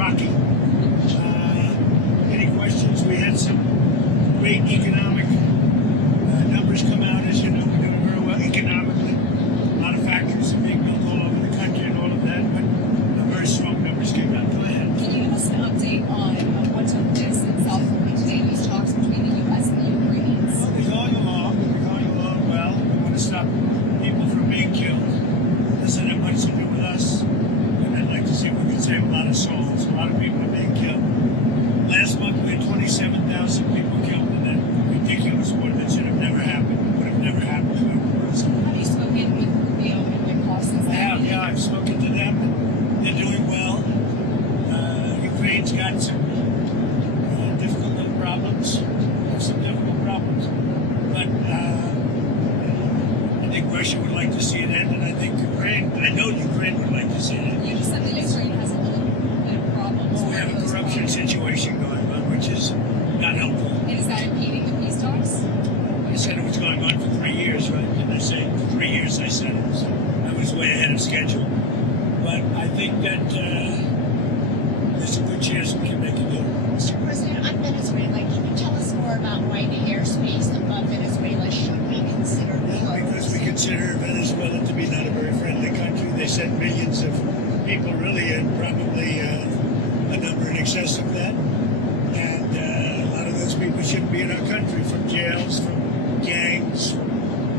rocky. Any questions? We had some great economic numbers come out. As you know, we're doing very well economically. A lot of factories are being built all over the country and all of that, but very strong numbers came out. Go ahead. Can you give us an update on what took place in South Korea today, these talks between the U.S. and the Ukrainians? Well, they're going along. They're going along well. We want to stop people from being killed. It doesn't have much to do with us. And I'd like to see if we can save a lot of souls. A lot of people are being killed. Last month we had 27,000 people killed in that ridiculous war that should have never happened. It would have never happened if it was. Have you spoken with Rubio and Wickoff since I have, then? yeah. I've spoken to them. They're doing well. Ukraine's got some difficult little problems. Some difficult problems. But I think Russia would like to see it end, and I think Ukraine, I know Ukraine would like to see it end. You just said that Ukraine has a little bit of problems. We have a corruption situation going on, which is not helpful. And is that impeding the peace talks? I said it was going on for 3 years, right? And I say 3 years I said it, so I was way ahead of schedule. But I think that there's a good chance we can make a deal. Mr. President, on Venezuela, can you tell us more about why the airspace above Venezuela should be considered closed? Because we consider Venezuela to be not a very friendly country. They sent millions of people, really, and probably a number in excess of that. And a lot of those people shouldn't be in our country, from jails, from gangs, from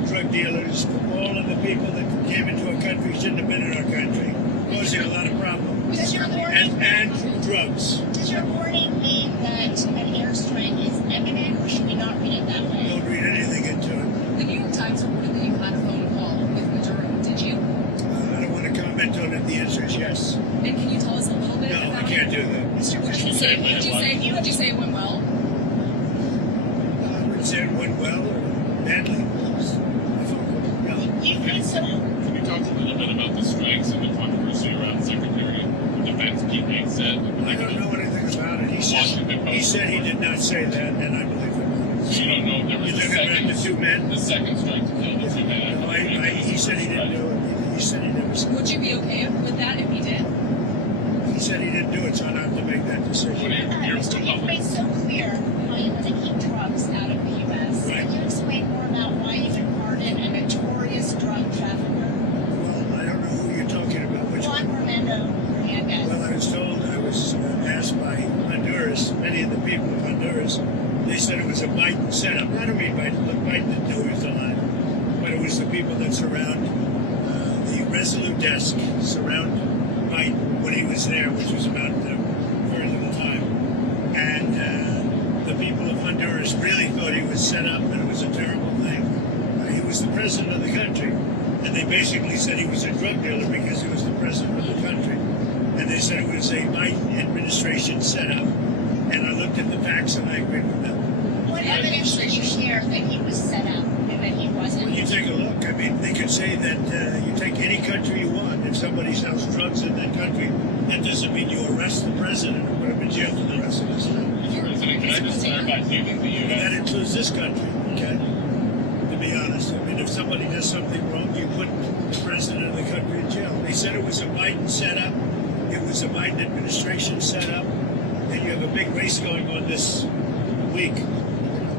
drug dealers, from all of the people that came into our country shouldn't have been in our country, causing a lot of problems. Does your warning, And drugs. does your warning mean that an airstrike is imminent, or should we not read it that way? Don't read anything into it. The New York Times reported that you had a phone call with Maduro. Did you? I don't want to comment on it. The answer is yes. And can you tell us a little bit No, about I can't do that. Mr. Would you President, say it went well? I wouldn't say it went well or badly. No. you've been so... Can you talk a little bit about the strikes and the controversy around Secretary of Defense Pete said? I don't know anything about it. He said he did not say that, and I believe him. So you don't know if there was You a talking about the two men? the second strike to kill the two men. No, he said he didn't do it. He said he never said Would you be okay with that if he did? it. He said he didn't do it, so I don't have to make that What decision. are your Mr. You've made so clear how you want to keep drugs out of the U.S. Right. Can you explain more about why you would pardon a notorious drug trafficker, Well, I don't know who you're talking about. Which Juan Romando Hernandez? Well, I was told, I was asked by Honduras, many of the people of Honduras, they said it was a Biden setup. I don't mean Biden. Look, Biden didn't know he was alive. But it was the people that surround the Resolute desk, surround Biden when he was there, which was about very little time. And the people of Honduras really thought he was set up, and it was a terrible thing. He was the president of the country. And they basically said he was a drug dealer because he was the president of the country. And they said it was a Biden administration setup. And I looked at the facts and I agreed with them. What evidence did you share that he was set up and that he wasn't? When you take a look, I mean, they could say that you take any country you want. If somebody sells drugs in that country, that doesn't mean you arrest the president or put him in jail for the rest of his life. President, can I just clarify, do you think the And that U.S. includes this country, okay? To be honest, I mean, if somebody does something wrong, you put the president of the country in jail. They said it was a Biden setup. It was a Biden administration setup. And you have a big race going on this week,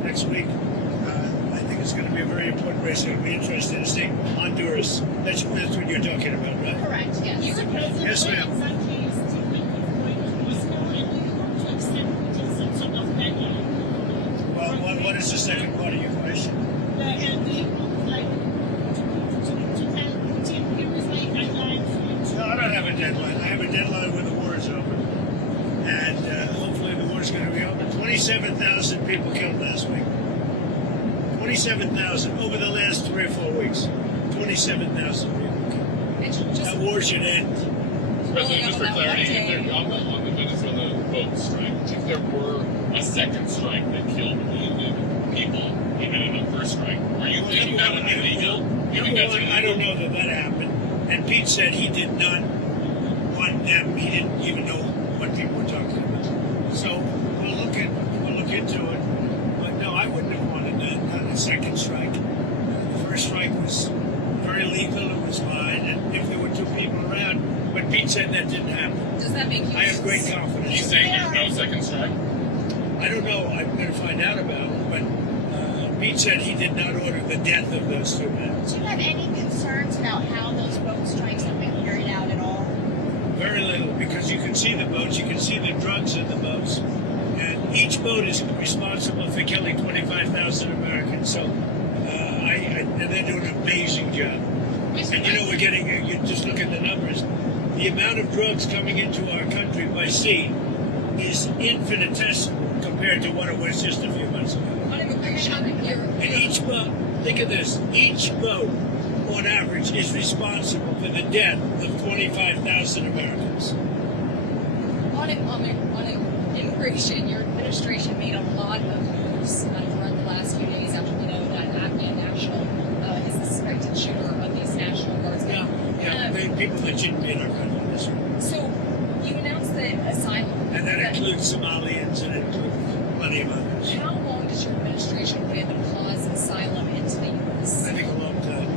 next week. I think it's going to be a very important race. It'll be interesting to see Honduras. That's what you're talking about, right? Correct, yes. Yes, ma'am. Well, what is the second part of your question? No, I don't have a deadline. I have a deadline when the war is over. And hopefully the war is going to be over. 27,000 people killed last week. 27,000 over the last 3 or 4 weeks. 27,000 people killed. That war should end. President, just for clarity, if there, on the Venezuela boat strike, if there were a second strike that killed wounded people, even in the first strike, are you thinking that would be legal? You think that's illegal? I don't know that happened. And Pete said he did not want them. He didn't even know what people were talking about. So we'll look into it. But no, I wouldn't have wanted that. Not a second strike. The first strike was very lethal. It was fine. And if there were two people around, but Pete said that didn't happen. Does that make you? I have great confidence. He's saying there's no second strike. I don't know. I'm going to find out about it. But Pete said he did not order the death of those two men. Do you have any concerns about how those boat strikes have been carried out at all? Very little, because you can see the boats, you can see the drugs in the boats, and each boat is responsible for killing 25,000 Americans. So, and they're doing an amazing job. And you know, we're getting. You just look at the numbers. The amount of drugs coming into our country by sea is infinitesimal compared to what it was just a few months ago. And each boat, think of this, each boat on average is responsible for the death of 25,000 Americans. On immigration, your administration made a lot of moves throughout the last few days after we know that Afghan national is the suspected shooter of these National Guardsmen. People that shouldn't be in our country. That's right. So you announced that asylum. And that includes Somalians and it includes plenty of others. How long does your administration plan to pause asylum into the U.S.? I think a long time.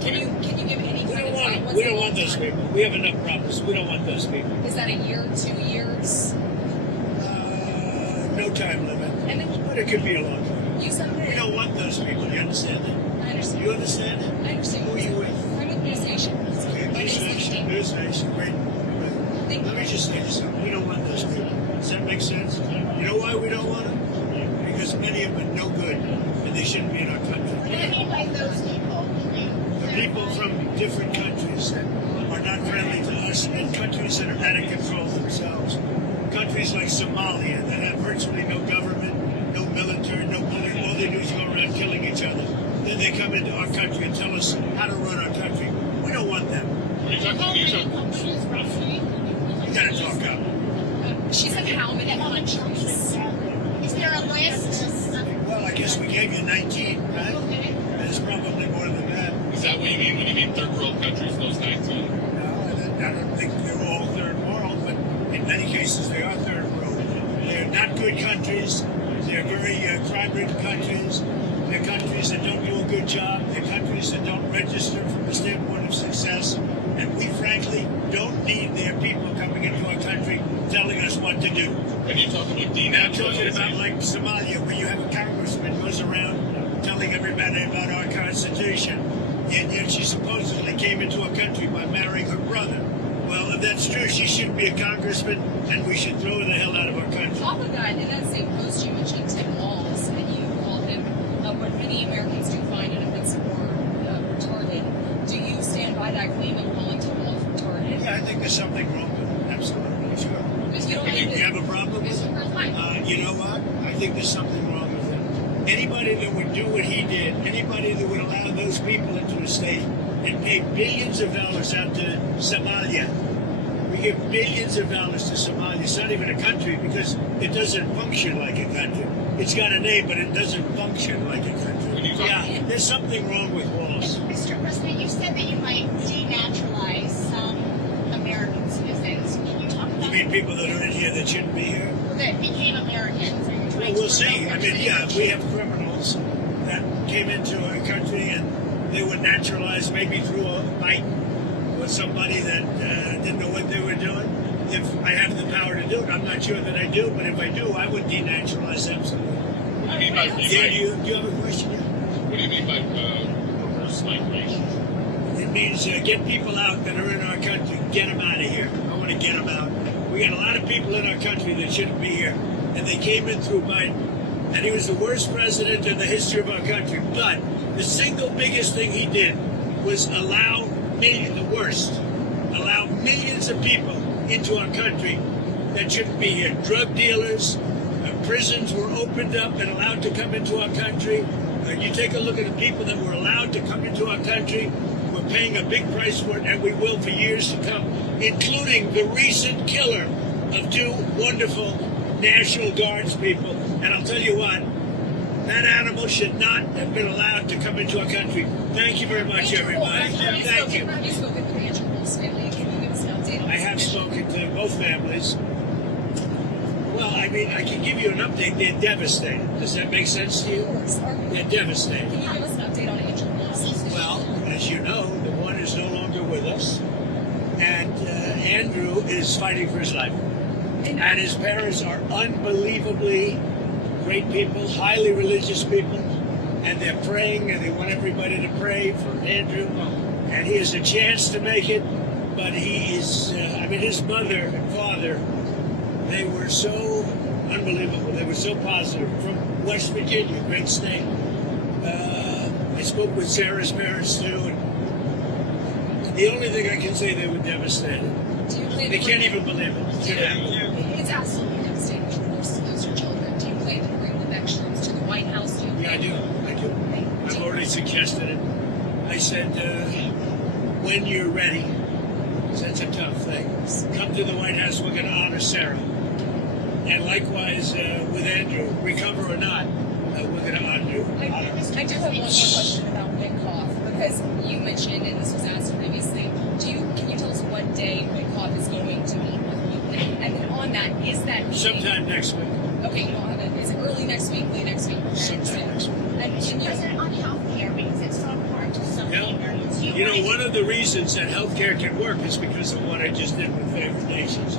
Can you give any We kind don't of time? want. We don't want those people. We have enough problems. We don't want those people. Is that a year, 2 years? No time limit. And then But it could be a long time. you said We that. don't want those people. You understand that? I understand. You understand? I understand. Who are you with? I'm with News Nation. Okay, News Nation, great. Thank Let me you. just say something. We don't want those people. Does that make sense? You know why we don't want them? Because many of them are no good, and they shouldn't be in our country. What do you mean by those people? The people from different countries that are not friendly to us, and countries that are out of control themselves. Countries like Somalia that have virtually no government, no military, no police. All they do is go around killing each other. Then they come into our country and tell us how to run our country. We don't want them. Are you talking? countries roughly? You gotta talk up. She said how many countries? Is there a list? Well, I guess we gave you 19, right? Okay. There's probably more than that. Is that what you mean when you mean third world countries? Those 19. No, I don't think they're all third world, but in many cases they are third world. They're not good countries. They're very crime-ridden countries. They're countries that don't do a good job. They're countries that don't register from the standpoint of success. And we, frankly, don't need their people coming into our country telling us what to do. And you talk about I'm talking denaturalization. about like Somalia, where you have a congressman who goes around telling everybody about our Constitution. And yet she supposedly came into our country by marrying her brother. Well, if that's true, she shouldn't be a congressman, and we should throw her the hell out of our country. Off of that, in that same post, you mentioned Tim Walz, and you called him what many Americans do find an offensive or retarded. Do you stand by that claim of calling Tim Walz retarded? Yeah, I think there's something wrong with it. Absolutely, sure. Because you don't You have a problem with it? You know what? I think there's something wrong with it. Anybody that would do what he did, anybody that would allow those people into a state and pay billions of dollars out to Somalia. We give billions of dollars to Somalia. It's not even a country because it doesn't function like a country. It's got a name, but it doesn't function like a country. Yeah, there's something wrong with Walls. Mr. President, you said that you might denaturalize some American citizens. Can you talk You about mean people that are in here that shouldn't be here? that became Americans? Are you trying Well, to we'll see. revoke I their mean, yeah, citizenship? we have criminals that came into our country and they were naturalized maybe through a fight with somebody that didn't know what they were doing. If I have the power to do it, I'm not sure that I do, but if I do, I would denaturalize absolutely. What do you mean by Yeah, do you have a question? What do you mean by reverse migration? It means get people out that are in our country, get them out of here. I want to get them out. We got a lot of people in our country that shouldn't be here, and they came in through Biden, and he was the worst president in the history of our country. But the single biggest thing he did was allow millions of people into our country that shouldn't be here. Drug dealers, prisons were opened up and allowed to come into our country. You take a look at the people that were allowed to come into our country. We're paying a big price for it, and we will for years to come, including the recent killer of two wonderful National Guards people. And I'll tell you what, that animal should not have been allowed to come into our country. Thank you very much, everybody. Thank you. Have you spoken to the Andrew Walz family? Can you give us an update on I have spoken to both families. Well, I mean, I can give you an update. They're devastated. Does that make sense to you? They're devastated. Can you give us an update on Andrew Walz? Well, as you know, the one is no longer with us. And Andrew is fighting for his life. And his parents are unbelievably great people, highly religious people. And they're praying, and they want everybody to pray for Andrew. And he has a chance to make it, but he is, his mother and father, they were so unbelievable. They were so positive. From West Virginia, great state. I spoke with Sarah's parents too, and the only thing I can say, they were devastated. They can't even believe it. It's absolutely devastating. Of course, those are children. Do you plan to bring the next troops to the White House? Yeah, I do. I've already suggested it. I said, when you're ready, 'cause that's a tough thing, come to the White House, we're going to honor Sarah. And likewise with Andrew, recover or not, we're going to honor you. I do have one more question about Witkoff, because you mentioned, and this was asked previously, can you tell us what day Witkoff is going to meet with you? And then on that, is that meeting... Sometime next week. Okay, you don't have it. Is it early next week, late next week? Sometime next week. And Mr. President, on health care, because it's so important to so many Americans. You know, one of the reasons that healthcare can work is because of what I just did with favored nations.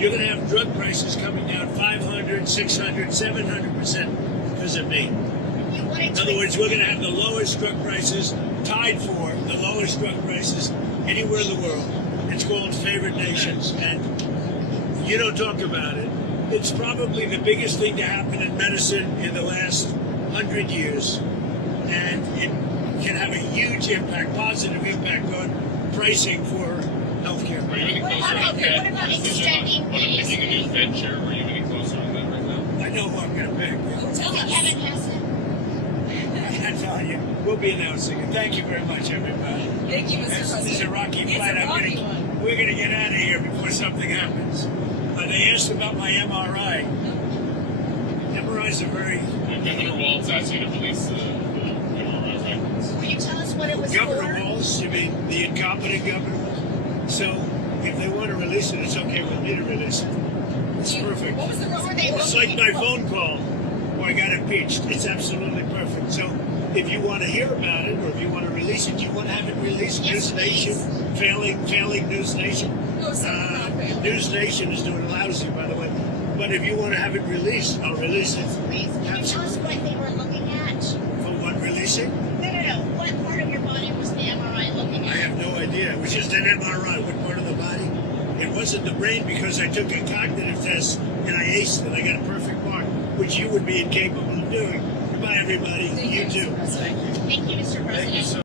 You're going to have drug prices coming down 500, 600, 700% because of me. In other words, we're going to have the lowest drug prices, tied for the lowest drug prices anywhere in the world. It's called favored nations, and you don't talk about it. It's probably the biggest thing to happen in medicine in the last 100 years, and it can have a huge impact, positive impact on pricing for healthcare. Are you any closer on Okay, what Fed about decision extending on picking a new Fed chair? Are you any closer on that right now? I know who I'm going to pick. Is it Kevin Hassett? I'm telling you, we'll be announcing it. Thank you very much, everybody. Thank you, Mr. This is President. a rocky It's flight. a rocky one. We're going to get out of here before something happens. They asked about my MRI. MRIs are very... Governor Walz asked you to release the MRI records. Will you tell us what it was Governor for? Walz, you mean the incompetent governor? So if they want to release it, it's okay with me to release it. It's perfect. What was the What were they It's looking like my for? phone call where I got impeached. It's absolutely perfect. So if you want to hear about it, or if you want to release it, you want to have it released. Yes, News Nation, failing News Nation. No, sir, not failing. News Nation is doing lousy, by the way. But if you want to have it released, I'll release it. Please, can you tell us what they were looking at? For what releasing? No. What part of your body was the MRI looking I at? have no idea. It was just an MRI. What part of the body? It wasn't the brain because I took a cognitive test and I aced it. I got a perfect mark, which you would be incapable of doing. Goodbye, everybody. Thank You Mr. too. President. Thank you, Mr. President. Thank you so